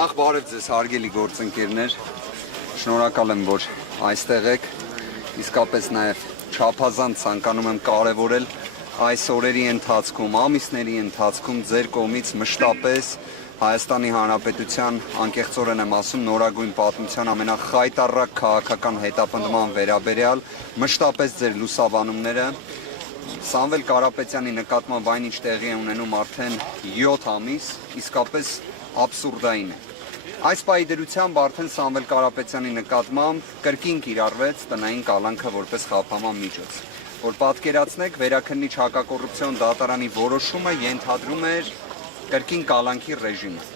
Նախ բարև ձեզ հարգելի գործընկերներ, շնորհակալ եմ, որ այստեղ եք, իսկապես նաև չափազանց ցանկանում եմ կարևորել այս օրերի ընթացքում, ամիսների ընթացքում ձեր կողմից մշտապես Հայաստանի Հանրապետության, անկեղծորեն եմ ասում, նորագույն պատմության ամենախայտառակ քաղաքական հետապնդման վերաբերյալ մշտապես ձեր լուսաբանումները Սամվել Կարապետյանի նկատմամբ այն ինչ տեղի է ունենում արդեն 7 ամիս, իսկապես աբսուրդային է։ Այս պայդրությամբ արդեն Սամվել Կարապետյանի նկատմամբ կրկին կիրառվեց տնային կալանքը որպես խափանման միջոց։ Որ պատկերացնեք, Վերաքննիչ հակակոռուպցիոն դատարանի որոշումը ենթադրում էր կրկին կալանքի ռեժիմը։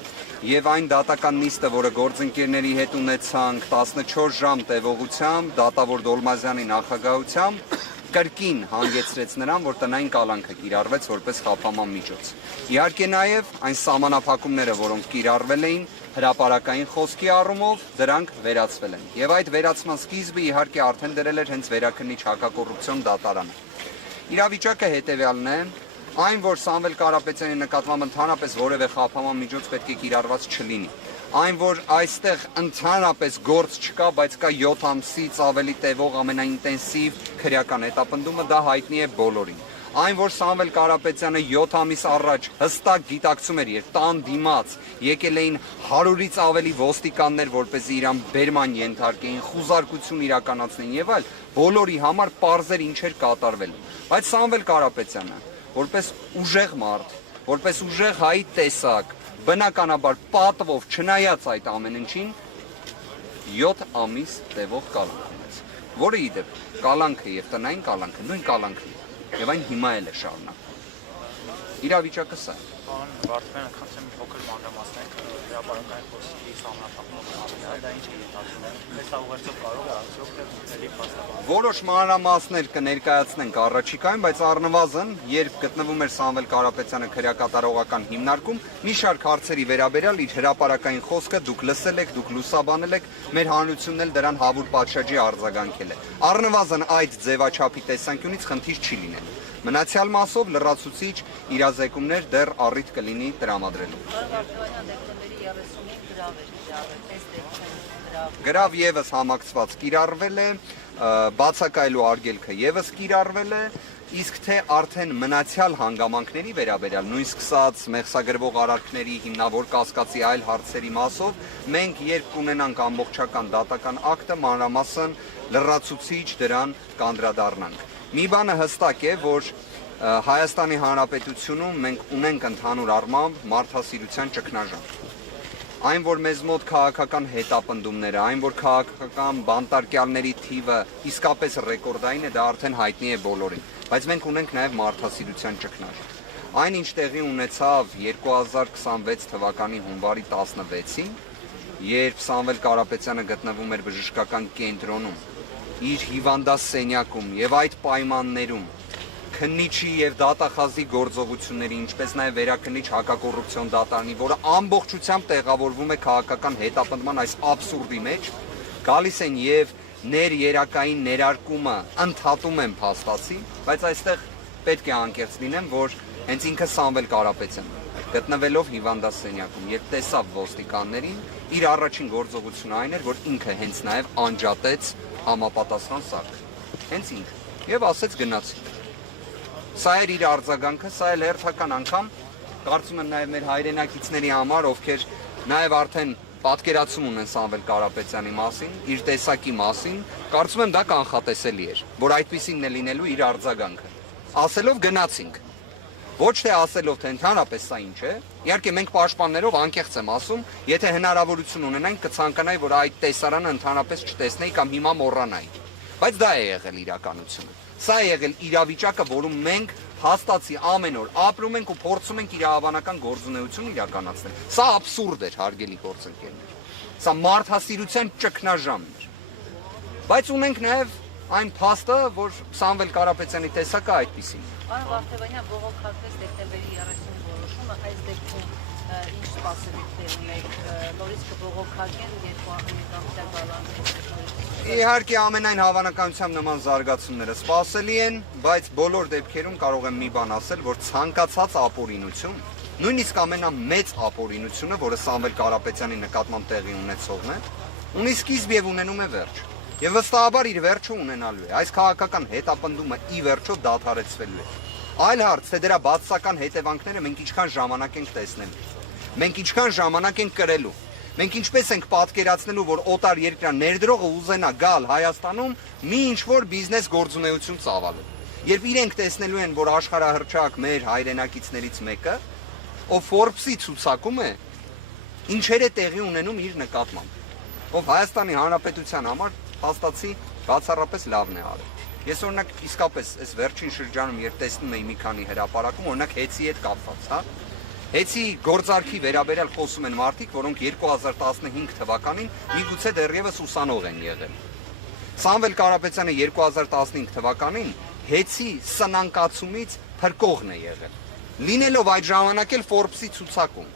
Եվ այն դատական նիստը, որը գործընկերների հետ ունեցանք 14 ժամ տևողությամբ, դատավոր Դոլմազյանի նախագահությամբ, կրկին հանգեցրեց նրան, որ տնային կալանքը կիրառվեց որպես խափանման միջոց։ Իհարկե նաև այն սահմանափակումները, որոնք կիրառվել էին հրապարակային խոսքի առումով, դրանք վերացվել են։ Եվ այդ վերացման սկիզբը իհարկե արդեն դրել էր հենց Վերաքննիչ հակակոռուպցիոն դատարանը։ Իրավիճակը հետևյալն է, այն, որ Սամվել Կարապետյանի նկատմամբ ընդհանրապես որևէ խափանման միջոց պետք է կիրառված չլինի։ Այն, որ այստեղ ընդհանրապես գործ չկա, բայց կա 7 ամսից ավելի տևող ամենաինտենսիվ քրեական հետապնդումը, դա հայտնի է բոլորին։ Այն, որ Սամվել Կարապետյանը 7 ամիս առաջ հստակ գիտակցում էր, երբ տան դիմաց եկել էին 100-ից ավելի ոստիկաններ, որպեսզի իրան բերման ենթարկեին, խուզարկություն իրականացնեին եւ այլ, բոլորի համար պարզ էր ինչ էր կատարվելու։ Բայց Սամվել Կարապետյանը, որպես ուժեղ մարդ, որպես ուժեղ հայի տեսակ, բնականաբար պատվով չնայած այդ ամեն ինչին 7 ամիս տևող կալանք ունեց, որը իդեպ կալանքը եւ տնային կալանքը նույն կալանքն է եւ այն հիմա էլ է շարունակվում։ Իրավիճակը սա է։ Պարոն Վարդանյան, խնդրեմ մի փոքր մանրամասնեք հրապարակային խոսքի սահմանափակումը, դա ինչ է ենթադրում։ Մեզ դա ուղղակի կարող է արդյոք դեպի փաստաբան։ Որոշ մանրամասներ կներկայացնենք առաջիկայում, բայց առնվազն, երբ գտնվում էր Սամվել Կարապետյանը քրեակատարողական հիմնարկում, մի շարք հարցերի վերաբերյալ իր հրապարակային խոսքը դուք լսել եք, դուք լուսաբանել եք, մեր հանրությունն էլ դրան հավուր պատշաճի արձագանքել է։ Առնվազն այդ ձևաչափի տեսանկյունից խնդիր չի լինել։ Մնացյալ մասով լրացուցիչ իրազեկումներ դեռ առիթ կլինի տրամադրելու։ Գրավ եւս համակցված կիրառվել է, բացակայելու արգելքը եւս կիրառվել է, իսկ թե արդեն մնացյալ հանգամանքների վերաբերյալ, նույն սկսած մեղսագրվող արարքների, հիմնավոր կասկածի այլ հարցերի մասով, մենք երբ կունենանք ամբողջական դատական ակտը, մանրամասն լրացուցիչ դրան կանդրադառնանք։ Մի բանը հստակ է, որ Հայաստանի Հանրապետությունում մենք ունենք ընդհանուր առմամբ մարդասիրության ճգնաժամ։ Այն, որ մեզ մոտ քաղաքական հետապնդումները, այն, որ քաղաքական բանտարկյալների թիվը իսկապես ռեկորդային է, դա արդեն հայտնի է բոլորին, բայց մենք ունենք նաև մարդասիրության ճգնաժամ։ Այն, ինչ տեղի ունեցավ 2026 թվականի հունվարի 16-ին, երբ Սամվել Կարապետյանը գտնվում էր բժշկական կենտրոնում, իր հիվանդասենյակում եւ այդ պայմաններում քննիչի եւ դատախազի գործողությունների, ինչպես նաեւ Վերաքննիչ հակակոռուպցիոն դատարանի, որը ամբողջությամբ տեղավորվում է քաղաքական հետապնդման այս աբսուրդի մեջ, գալիս են եւ ներերակային ներարկումը ընդհատում են փաստացի, բայց այստեղ պետք է անկեղծ լինեմ, որ հենց ինքը Սամվել Կարապետյանը գտնվելով հիվանդասենյակում, երբ տեսավ ոստիկաններին, իր առաջին գործողությունը այն էր, որ ինքը հենց նաեւ անջատեց համապատասխան սարք։ Հենց ինքը։ Եվ ասեց գնացի։ Սա էր իր արձագանքը, սա էլ հերթական անգամ, կարծում եմ նաև մեր հայրենակիցների համար, ովքեր նաև արդեն պատկերացում ունեն Սամվել Կարապետյանի մասին, իր տեսակի մասին, կարծում եմ դա կանխատեսելի էր, որ այդպիսինն է լինելու իր արձագանքը։ Ասելով գնացինք։ Ոչ թե ասելով, թե ընդհանրապես սա ինչ է, իհարկե մենք պաշտպաններով անկեղծ եմ ասում, եթե հնարավորություն ունենանք, կցանկանայի, որ այդ տեսարանը ընդհանրապես չտեսնեի կամ հիմա մոռանայի։ Բայց դա է եղել իրականությունը։ Սա է եղել իրավիճակը, որում մենք հաստատի ամեն օր ապրում ենք ու փորձում ենք իրավաբանական գործունեություն իրականացնել։ Սա աբսուրդ էր, հարգելի գործընկերներ։ Սա մարդասիրության ճգնաժամն էր։ Բայց ունենք նաև այն փաստը, որ Սամվել Կարապետյանի տեսակը այդպիսին է։ Պարոն Վարդանյան, բողոքարկվեց դեկտեմբերի 30 որոշումը, այս դեպքում ինչ սպասելիքներ ունեք, նորից կբողոքարկեն, երբ ամենամյա բալանսը։ Իհարկե ամենայն հավանականությամբ նման զարգացումները սպասելի են, բայց բոլոր դեպքերում կարող եմ մի բան ասել, որ ցանկացած ապօրինություն նույնիսկ ամենամեծ ապօրինությունը, որը Սամվել Կարապետյանի նկատմամբ տեղի ունեցողն է, ունի սկիզբ եւ ունենում է վերջ։ Եվ վստահաբար իր վերջը ունենալու է։ Այս քաղաքական հետապնդումը ի վերջո դադարեցվելու է։ Այլ հարց, թե դրա բացասական հետևանքները մենք ինչքան ժամանակ ենք տեսնելու։ Մենք ինչքան ժամանակ ենք կրելու։ Մենք ինչպես ենք պատկերացնելու, որ օտար երկրյա ներդրողը ուզենա գալ Հայաստանում մի ինչ-որ բիզնես գործունեություն ծավալել։ Երբ իրենք տեսնելու են, որ աշխարհահռչակ մեր հայրենակիցներից մեկը, ով Forbes-ի ցուցակում է, ինչեր է տեղի ունենում իր նկատմամբ, ով Հայաստանի Հանրապետության համար հաստատի բացառապես լավն է արել։ Ես օրինակ իսկապես այս վերջին շրջանում երբ տեսնում էի մի քանի հրապարակում, օրինակ Հեցի հետ կապված, հա, Հեցի գործարքի վերաբերյալ խոսում են մարդիկ, որոնք 2015 թվականին միգուցե դեռևս ուսանող են եղել։ Սամվել Կարապետյանը 2015 թվականին Հեցի սնանկացումից փրկողն է եղել, լինելով այդ ժամանակ էլ Forbes-ի ցուցակում։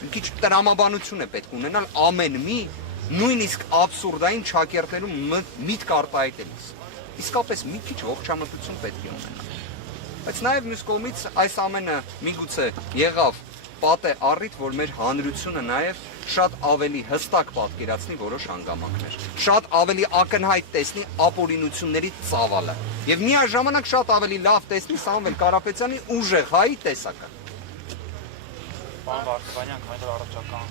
Մի քիչ տրամաբանություն է պետք ունենալ ամեն մի նույնիսկ աբսուրդային ճակերտներում միտք արտահայտելիս։ Իսկապես մի քիչ ողջամտություն պետք է ունենալ։ Բայց նաև մյուս կողմից այս ամենը միգուցե եղավ պատե առիթ, որ մեր հանրությունը նաև շատ ավելի հստակ պատկերացնի որոշ հանգամանքներ, շատ ավելի ակնհայտ տեսնի ապօրինությունների ծավալը եւ միաժամանակ շատ ավելի լավ տեսնի Սամվել Կարապետյանի ուժեղ հայի տեսակը։ Պարոն Վարդանյան, քանի որ առողջական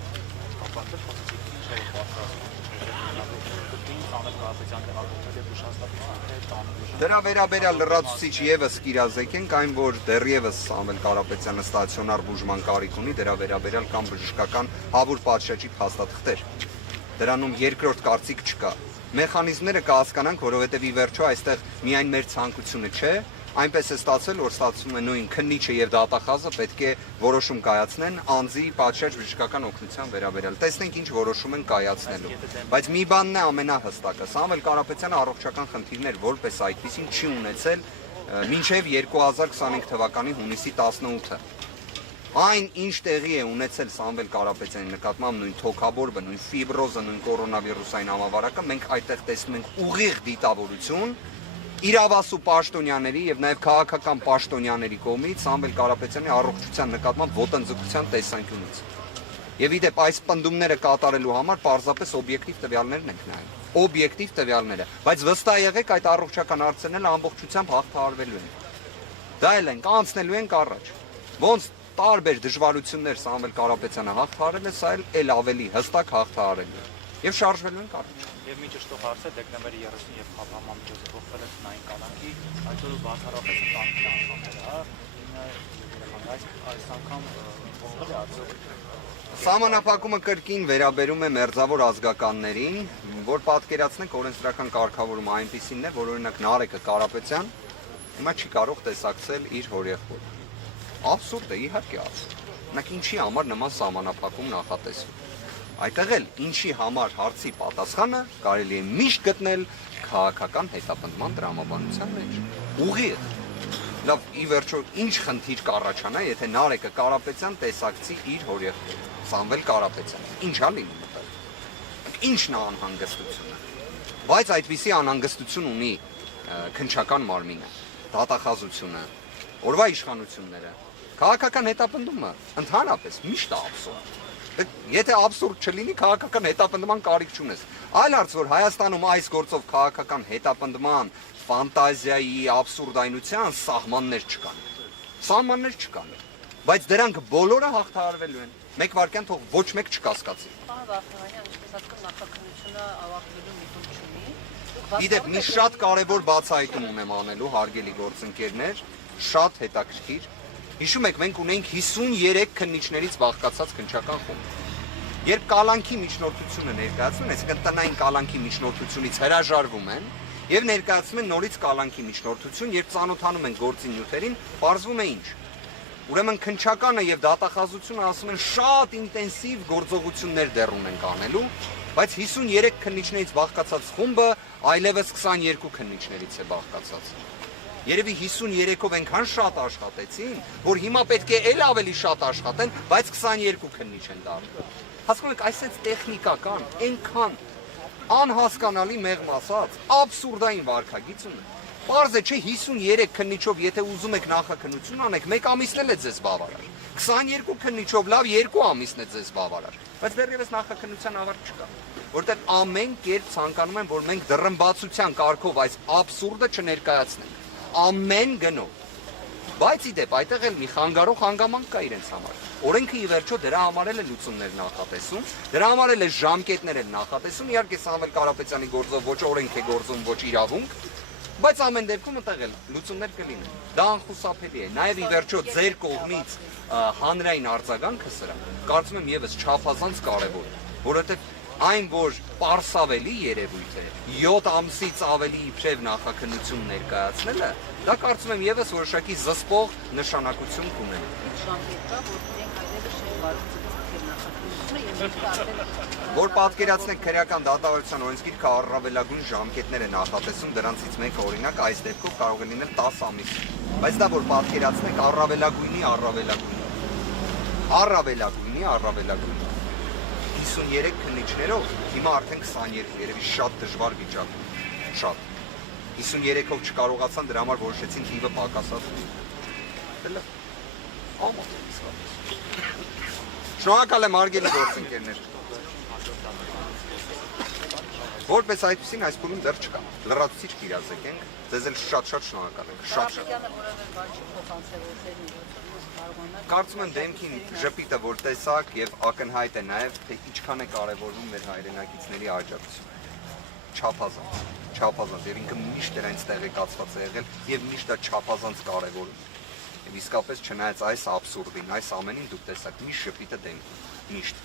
կապակցել խոսեցիք ինչ է պատասխանում։ Դրա վերաբերյալ լրացուցիչ եւս կիրազեկենք այն, որ դեռևս Սամվել Կարապետյանը ստացիոնար բուժման կարիք ունի, դրա վերաբերյալ կամ բժշկական հավուր պատշաճի փաստաթղթեր։ Դրանում երկրորդ կարծիք չկա։ Մեխանիզմները կհասկանանք, որովհետև ի վերջո այստեղ միայն մեր ցանկությունը չէ, այնպես է ստացվել, որ ստացվում է նույն քննիչը եւ դատախազը պետք է որոշում կայացնեն անձի պատշաճ բժշկական օգնության վերաբերյալ։ Տեսնենք ինչ որոշում են կայացնելու։ Բայց մի բանն է ամենահստակը, Սամվել Կարապետյանը առողջական խնդիրներ որպես այդպեսին չի ունեցել մինչև 2025 թվականի հունիսի 18-ը։ Այն ինչ տեղի է ունեցել Սամվել Կարապետյանի նկատմամբ նույն թոքաբորբը, նույն ֆիբրոզը, նույն կորոնավիրուսային համավարակը, մենք այդտեղ տեսնում ենք ուղիղ դիտավորություն իրավասու պաշտոնյաների եւ նաեւ քաղաքական պաշտոնյաների կողմից Սամվել Կարապետյանի առողջության նկատմամբ ոտնձգության տեսանկյունից։ Եվ իդեպ այս պնդումները կատարելու համար պարզապես օբյեկտիվ տվյալներն ենք նայում։ Օբյեկտիվ տվյալները, բայց վստահ եղեք այդ առողջական հարցերն էլ ամբողջությամբ հաղթահարվելու են։ Դա էլ ենք անցնելու ենք առաջ։ Ոնց տարբեր դժվարություններ Սամվել Կարապետյանը հաղթահարել է, սա էլ ավելի հստակ հաղթահարելու է։ Եվ շարժվելու ենք առաջ։ Եվ մի ճշտող հարց է դեկտեմբերի 30 եւ Խափամամջոզը փոխվել է տնային կալանքի, այսօր բացառապես ընտանիքի անդամները, հա, այս անգամ փոխվել է արդյոք։ Սահմանափակումը կրկին վերաբերում է մերձավոր ազգականներին, որ պատկերացնենք օրենսդրական կարգավորումը այնպիսին է, որ օրինակ Նարեկը Կարապետյան հիմա չի կարող տեսակցել իր հորեղբորը։ Աբսուրդ է, իհարկե աբսուրդ։ Օրինակ ինչի համար նման սահմանափակում նախատեսվում։ Այդտեղ էլ ինչի համար հարցի պատասխանը կարելի է միշտ գտնել քաղաքական հետապնդման տրամաբանության մեջ։ Ուղիղ։ Լավ, ի վերջո ինչ խնդիր կառաջանա, եթե Նարեկը Կարապետյան տեսակցի իր հորեղբորը, Սամվել Կարապետյան։ Ինչա լինի մտել։ Ինչն է անհանգստությունը։ Բայց այդպիսի անհանգստություն ունի քննչական մարմինը, դատախազությունը, օրվա իշխանությունները, քաղաքական հետապնդումը ընդհանրապես միշտ է աբսուրդ։ Եթե աբսուրդ չլինի, քաղաքական հետապնդման կարիք չունես։ Այլ հարց, որ Հայաստանում այս գործով քաղաքական հետապնդման, ֆանտազիայի, աբսուրդայնության սահմաններ չկան։ Սահմաններ չկան։ Բայց դրանք բոլորը հաղթահարվելու են։ Մեկ վարքյան թող ոչ մեկ չկասկածի։ Պարոն Վարդանյան, ինչպես ասում նախաքննությունը ավարտվելու միտում չունի։ Իդեպ մի շատ կարևոր բացահայտում ունեմ անելու, հարգելի գործընկերներ, շատ հետաքրքիր։ Հիշում եք, մենք ունենք 53 քննիչներից բաղկացած քննչական խումբ։ Երբ կալանքի միջնորդությունը ներկայացնում են, այսինքն տնային կալանքի միջնորդությունից հրաժարվում են եւ ներկայացնում են նորից կալանքի միջնորդություն, երբ ծանոթանում են գործի նյութերին, պարզվում է ինչ։ Ուրեմն քննչականը եւ դատախազությունը ասում են շատ ինտենսիվ գործողություններ դեռ ունենք անելու, բայց 53 քննիչներից բաղկացած խումբը այլևս 22 քննիչներից է բաղկացած։ Երևի 53-ով այնքան շատ աշխատեցին, որ հիմա պետք է էլ ավելի շատ աշխատեն, բայց 22 քննիչ են դառնում։ Հասկանում եք, այսպես տեխնիկական, այնքան անհասկանալի մեղմ ասած, աբսուրդային վարքագիծ ունի, Պարզ է, չէ, 53 քննիչով, եթե ուզում եք նախաքննություն անեք, 1 ամիսն էլ է ձեզ բավարար։ 22 քննիչով լավ 2 ամիսն է ձեզ բավարար։ Բայց դեռևս նախաքննության ավարտ չկա, որտեղ ամեն կերպ ցանկանում են, որ մենք դռնբացության կարգով այս աբսուրդը չներկայացնենք։ Ամեն գնով։ Բայց ի դեպ այդտեղ էլ մի խանգարող հանգամանք կա իրենց համար։ Օրենքը ի վերջո դրա համար էլ է լուծումներ նախատեսում, դրա համար էլ է ժամկետներ էլ նախատեսում, իհարկե Սամվել Կարապետյանի գործով ոչ օրենք է գործում, ոչ իրավունք, բայց ամեն դեպքում այդտեղ էլ լուծումներ կլինեն։ Դա անխուսափելի է։ Նաև ի վերջո ձեր կողմից հանրային արձագանքը սրա, կարծում եմ եւս չափազանց կարևոր է, որովհետեւ այն, որ պարսավելի երևույթ է, 7 ամսից ավելի իբրև նախաքննություն ներկայացնելը, դա կարծում եմ եւս որոշակի զսպող նշանակություն կունենա։ Որ պատկերացնեք քրեական դատավարության օրենսգիրքը առավելագույն ժամկետներ է նախատեսում, դրանցից մեկը օրինակ այս դեպքով կարող է լինել 10 ամիս։ Բայց դա որ պատկերացնեք առավելագույնի 53 քննիչներով, հիմա արդեն 22, երևի շատ դժվար վիճակ, շատ։ 53-ով չկարողացան, դրա համար որոշեցին թիվը պակասացնել։ Շնորհակալ եմ հարգելի գործընկերներ։ Որպես այդպեսին այս փուլում դեռ չկա։ Լրացուցիչ կիրազեկենք, ձեզ էլ շատ-շատ շնորհակալ ենք, շատ-շատ։ Կարծում եմ դեմքին ժպիտը որ տեսակ եւ ակնհայտ է նաեւ թե ինչքան է կարեւորվում մեր հայրենակիցների աջակցությունը։ Չափազանց եւ ինքը միշտ դրանից տեղեկացված է եղել եւ միշտ դա չափազանց կարեւորում է։ Եվ իսկապես չնայած այս աբսուրդին, այս ամենին դուք տեսաք միշտ ժպիտը դեմքին, միշտ